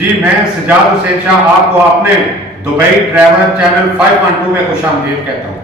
جی میں سجاد حسین شاہ آپ کو اپنے دبئی ٹریول چینل 5.2 میں خوش آمدید کہتا ہوں۔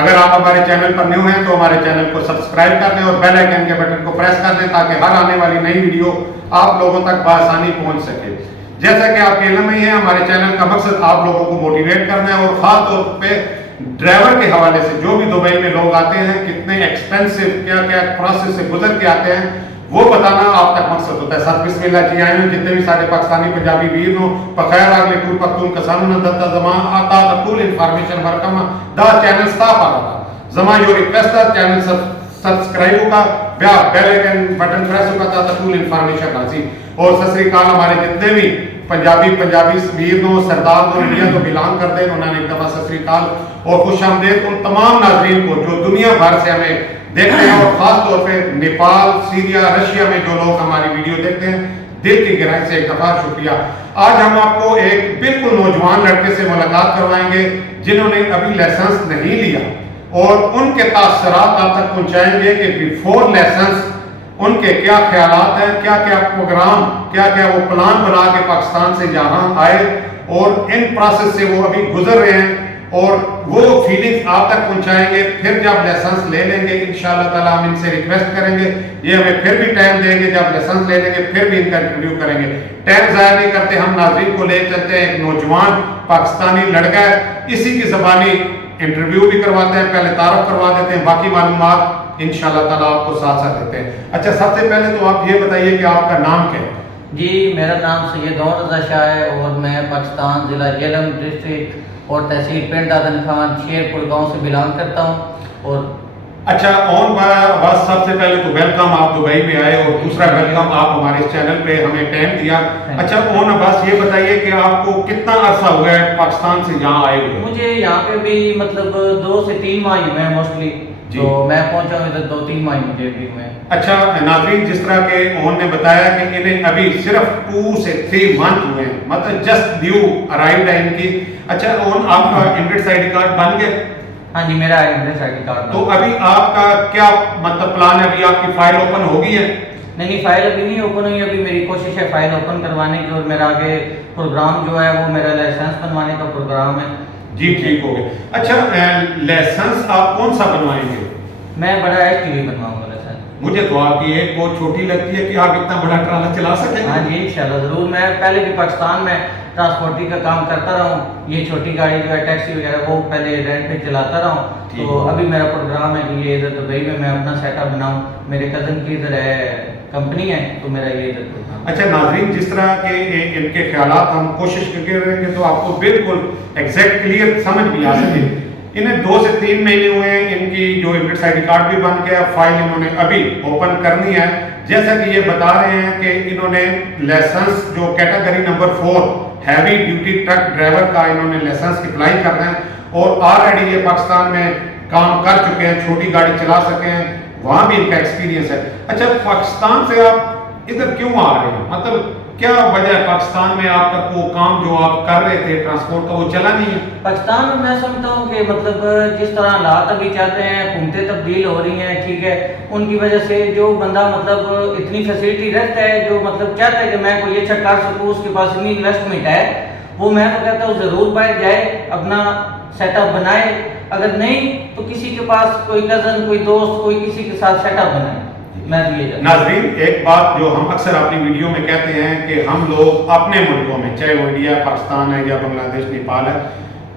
اگر آپ ہمارے چینل پر نیو ہیں تو ہمارے چینل کو سبسکرائب کر دیں اور بیل آئیکن کے بٹن کو پریس کر دیں تاکہ ہر آنے والی نئی ویڈیو آپ لوگوں تک بآسانی پہنچ سکے۔ جیسا کہ آپ کے علم میں ہی ہے، ہمارے چینل کا مقصد آپ لوگوں کو موٹیویٹ کرنا ہے اور خاص طور پہ ڈرائیور کے حوالے سے جو بھی دبئی میں لوگ آتے ہیں کتنے ایکسپینسو کیا کیا پروسیس سے گزر کے آتے ہیں وہ بتانا آپ تک مقصد ہوتا ہے۔ ساتھ بسم اللہ جی آئے ہیں جتنے بھی سارے پاکستانی پنجابی ویر ہوں بخیر آگلے ٹور پختون کسانوں نے دتا زمان آتا دا ٹول انفارمیشن ورکم دا چینل سٹاپ آ رہا زمان جو ریکویسٹ ہے چینل سبسکرائب ہوگا بیا بیل آئیکن بٹن پریس ہوگا تا ٹول انفارمیشن حاصل اور سسری کال ہمارے جتنے بھی پنجابی ویر ہوں سردار ہوں انڈیا تو بلانگ کرتے ہیں انہوں نے ایک دفعہ سسری کال اور خوش آمدید ان تمام ناظرین کو جو دنیا بھر سے ہمیں دیکھتے ہیں اور خاص طور پہ نیپال سیریا رشیا میں جو لوگ ہماری ویڈیو دیکھتے ہیں دل کی گہرائی سے ایک دفعہ شکریہ۔ آج ہم آپ کو ایک بالکل نوجوان لڑکے سے ملاقات کروائیں گے جنہوں نے ابھی لائسنس نہیں لیا اور ان کے تاثرات آپ تک پہنچائیں گے کہ بیفور لائسنس ان کے کیا خیالات ہیں، کیا کیا پروگرام کیا کیا وہ پلان بنا کے پاکستان سے یہاں آئے اور ان پروسیس سے وہ ابھی گزر رہے ہیں اور وہ فیلنگز آپ تک پہنچائیں گے۔ پھر جب لائسنس لے لیں گے انشاءاللہ تعالیٰ ہم ان سے ریکویسٹ کریں گے یہ ہمیں پھر بھی ٹائم دیں گے، جب لائسنس لے لیں گے پھر بھی ان کا انٹرویو کریں گے۔ ٹائم ضائع نہیں کرتے، ہم ناظرین کو لے چلتے ہیں ایک نوجوان پاکستانی لڑکا ہے، اسی کی زبانی انٹرویو بھی کرواتے ہیں، پہلے تعارف کروا دیتے ہیں، باقی معلومات انشاءاللہ تعالیٰ آپ کو ساتھ ساتھ دیتے ہیں۔ اچھا سب سے پہلے تو آپ یہ بتائیے کہ آپ کا نام کیا ہے؟ جی میرا نام سید عون رضا شاہ ہے اور میں پاکستان ضلع جہلم ڈسٹرکٹ اور تحصیل پنڈ دادن خان شیرپور گاؤں سے بلانگ کرتا ہوں۔ اور اچھا اون بس سب سے پہلے تو ویلکم، آپ دبئی میں آئے اور دوسرا ویلکم آپ ہمارے اس چینل پہ ہمیں ٹائم دیا۔ اچھا اون بس یہ بتائیے کہ آپ کو کتنا عرصہ ہوا ہے پاکستان سے یہاں آئے ہوئے؟ مجھے یہاں پہ بھی مطلب 2 سے 3 ماہ ہی ہوئے ہیں موسٹلی، تو میں پہنچا ہوں ادھر 2-3 ماہ مجھے بھی ہوئے ہیں۔ اچھا ناظرین جس طرح کہ اون نے بتایا کہ انہیں ابھی صرف 2 سے 3 منتھ ہوئے ہیں، مطلب جسٹ نیو ارائیوڈ ہے ان کی۔ اچھا اون آپ کا انڈیڈ آئی ڈی کارڈ بن گیا؟ ہاں جی میرا انڈیڈ آئی ڈی کارڈ۔ تو ابھی آپ کا کیا مطلب پلان ہے، ابھی آپ کی فائل اوپن ہو گئی ہے؟ نہیں فائل ابھی نہیں اوپن ہوئی، ابھی میری کوشش ہے فائل اوپن کروانے کی اور میرا آگے پروگرام جو ہے وہ میرا لائسنس بنوانے کا پروگرام ہے۔ جی ٹھیک ہو گیا۔ اچھا لائسنس آپ کون سا بنوائیں گے؟ میں بڑا ایس ٹی وی بنواؤں گا لائسنس۔ مجھے تو آپ کی ایک بہت چھوٹی لگتی ہے کہ آپ اتنا بڑا ٹرالا چلا سکیں؟ ہاں جی انشاءاللہ ضرور، میں پہلے بھی پاکستان میں ٹرانسپورٹی کا کام کرتا رہا ہوں، یہ چھوٹی گاڑی جو ہے ٹیکسی وغیرہ وہ پہلے رینٹ پہ چلاتا رہا ہوں، تو ابھی میرا پروگرام ہے کہ یہ ادھر دبئی میں اپنا سیٹ اپ بناؤں، میرے کزن کی ادھر ہے کمپنی ہے تو میرا یہ ادھر پروگرام۔ اچھا ناظرین جس طرح کے ان کے خیالات ہم کوشش کر کے رہیں گے تو آپ کو بالکل ایگزیکٹ کلیئر سمجھ بھی آ سکے۔ انہیں 2 سے 3 مہینے ہوئے ہیں، ان کی جو انڈیڈ آئی ڈی کارڈ بھی بن گیا، فائل انہوں نے ابھی اوپن کرنی ہے۔ جیسا کہ یہ بتا رہے ہیں کہ انہوں نے لائسنس جو category number 4 heavy duty truck driver کا انہوں نے لائسنس اپلائی کرنا ہے اور آلریڈی یہ پاکستان میں کام کر چکے ہیں، چھوٹی گاڑی چلا سکے ہیں، وہاں بھی ان کا ایکسپیرینس ہے۔ اچھا پاکستان سے آپ ادھر کیوں آ رہے ہیں، مطلب کیا وجہ ہے پاکستان میں آپ کا وہ کام جو آپ کر رہے تھے ٹرانسپورٹ کا وہ چلا نہیں ہے؟ پاکستان میں میں سمجھتا ہوں کہ مطلب جس طرح حالات ابھی چل رہے ہیں، حکومتیں تبدیل ہو رہی ہیں، ٹھیک ہے، ان کی وجہ سے جو بندہ مطلب اتنی فیسلٹی رکھتا ہے، جو مطلب چاہتا ہے کہ میں کوئی اچھا کر سکوں، اس کے پاس اتنی انویسٹمنٹ ہے، وہ میں تو کہتا ہوں ضرور باہر جائے، اپنا سیٹ اپ بنائے، اگر نہیں تو کسی کے پاس کوئی کزن کوئی دوست کوئی کسی کے ساتھ سیٹ اپ بنائے۔ ناظرین ایک بات جو ہم اکثر اپنی ویڈیو میں کہتے ہیں کہ ہم لوگ اپنے ملکوں میں چاہے وہ انڈیا پاکستان ہے یا بنگلہ دیش نیپال ہے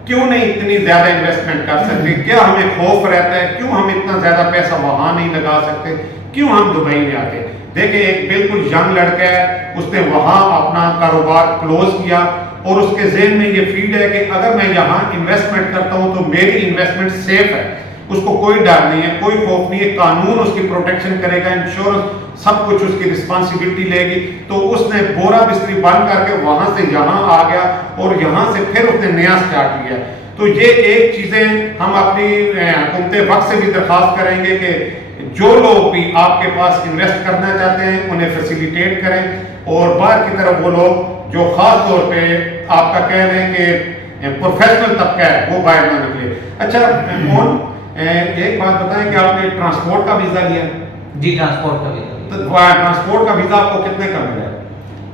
کیوں نہیں اتنی زیادہ انویسٹمنٹ کر سکتے، کیا ہمیں خوف رہتا ہے، کیوں ہم اتنا زیادہ پیسہ وہاں نہیں لگا سکتے، کیوں ہم دبئی میں آتے؟ دیکھیں ایک بالکل ینگ لڑکا ہے، اس نے وہاں اپنا کاروبار کلوز کیا اور اس کے ذہن میں یہ فیڈ ہے کہ اگر میں یہاں انویسٹمنٹ کرتا ہوں تو میری انویسٹمنٹ سیف ہے، اس کو کوئی ڈر نہیں ہے، کوئی خوف نہیں ہے، قانون اس کی پروٹیکشن کرے گا، انشورنس سب کچھ اس کی رسپانسبلٹی لے گی۔ تو اس نے بورا بستری بند کر کے وہاں سے یہاں آ گیا اور یہاں سے پھر اس نے نیا سٹارٹ کیا۔ تو یہ ایک چیزیں ہم اپنی حکومت وقت سے بھی درخواست کریں گے کہ جو لوگ بھی آپ کے پاس انویسٹ کرنا چاہتے ہیں انہیں فیسیلیٹیٹ کریں اور باہر کی طرف وہ لوگ جو خاص طور پہ آپ کا کہہ لیں کہ پروفیشنل طبقہ ہے وہ باہر نہ نکلے۔ اچھا ایک بات بتائیں کہ آپ نے ٹرانسپورٹ کا ویزا لیا؟ جی ٹرانسپورٹ کا ویزا۔ تو ٹرانسپورٹ کا ویزا آپ کو کتنے کا ملا ہے؟